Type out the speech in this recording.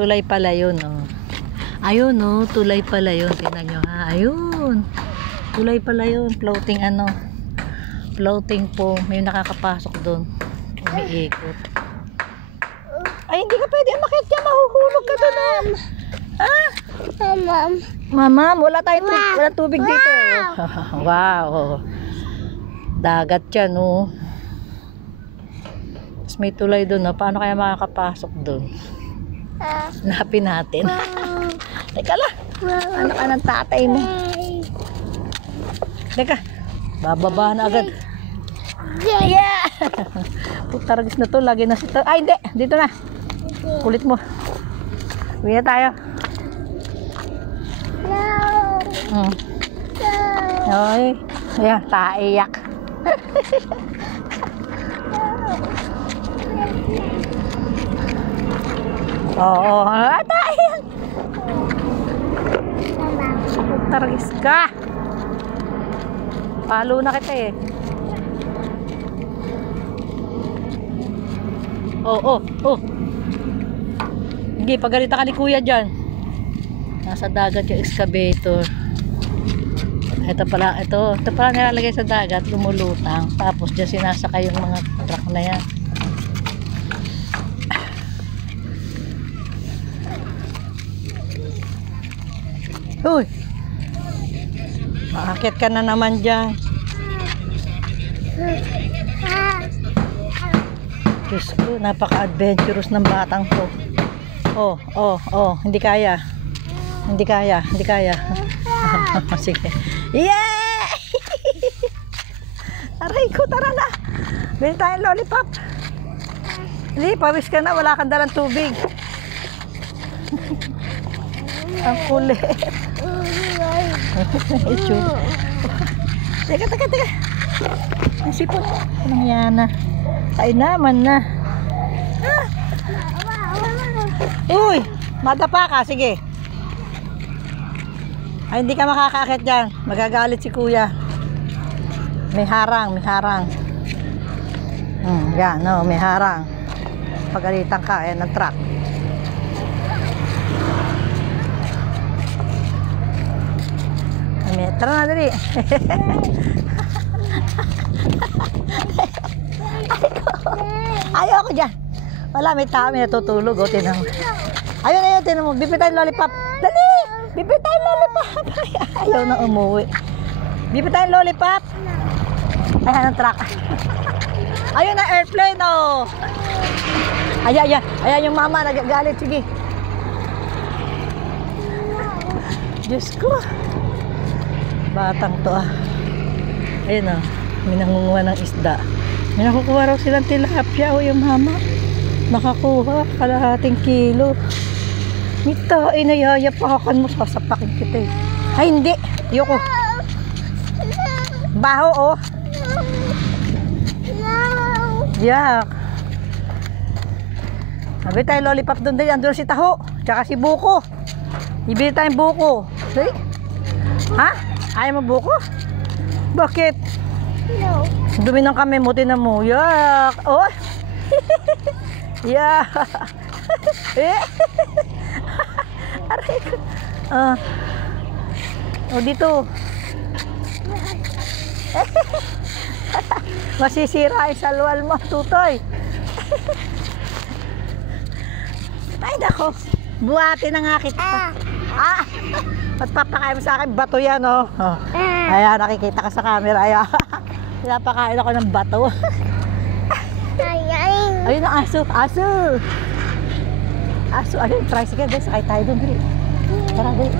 Tulay pala yun, oh. Ayun, oh. Tulay pala yun. Tingnan nyo, ha. Ayun. Tulay pala yun. Floating, ano. Floating po. May nakakapasok doon. Umiikot. Ay, hindi ka pwede umakyat dyan. Mahuhulog ka doon, oh. Ha? Mama, wala tayong tubig dito. Wow. Dagat yan, oh. Tapos may tulay doon, oh. Paano kaya makakapasok doon? Hanapin natin. Teka lang. Ano ka ng tatay mo? Teka. Bababa na agad. Yeah! Putaragis na to. Lagi na sito. Ay, hindi. Dito na. Kulit mo. Uwi na tayo. Ay. Ayan, taiyak. Oo. Taiyak. Putaragis ka. Palo na kita eh. Oh. Hindi, pagalita ka ni kuya dyan. Nasa dagat yung excavator. Ito pala nilalagay sa dagat, lumulutang. Tapos dyan sinasakay yung mga truck na yan. Uy! Maakit ka na naman dyan. Diyos ko, napaka-adventurous ng batang to. Hindi kaya. Sige. Yeah! Aray ko, tara na. Bili tayong lollipop. Hindi, pawis ka na, wala kang dalang tubig. Ang kulit. Teka. Ang sipon. Anong yan na? Ay naman na. Uy, madapa ka, sige. Ay, hindi ka makakaakit dyan. Magagalit si kuya. May harang. Yan, no, may harang. Pagalitan ka, ayan ang truck. Tara na, dali. Ayoko dyan. Wala, may tao, may natutulog. O, tinan mo. Ayun, tinan mo. Bibit tayong lollipop. Dali! Bibit tayong lollipop. Ayaw na umuwi. Bibit tayong lollipop. Ayan ang truck. Ayun na, airplane, oh. Ayan yung mama, nagagalit. Sige. Diyos ko. Batang to, ah. Ayun, oh. May nangunguha ng isda. May nakukuha raw silang tilapia, oh, yung mama. Nakakuha, kalahating kilo. Mita, inayayapakan mo, sasapakin kita eh. Ay, hindi. Yoko. Baho, oh. Yak. Sabi tayo lollipop doon din. Andun si Taho. Tsaka si Buko. Ibili tayong buko. Say? Ha? Ayaw mo buko? Bakit? No. Dumi ng kami mo, tinan mo. Yak. Oh. Yak. Aray ko. Oh, dito. Masisira yung salwal mo, tutoy. Ay, nako. Buhati na nga kita. Magpapakain mo sa akin, bato yan, oh. Ayan, nakikita ka sa camera. Ayan. Pinapakain ako ng bato. Ayun ang aso. Ayun, tricycle. Sakay tayo doon. Tara, dali.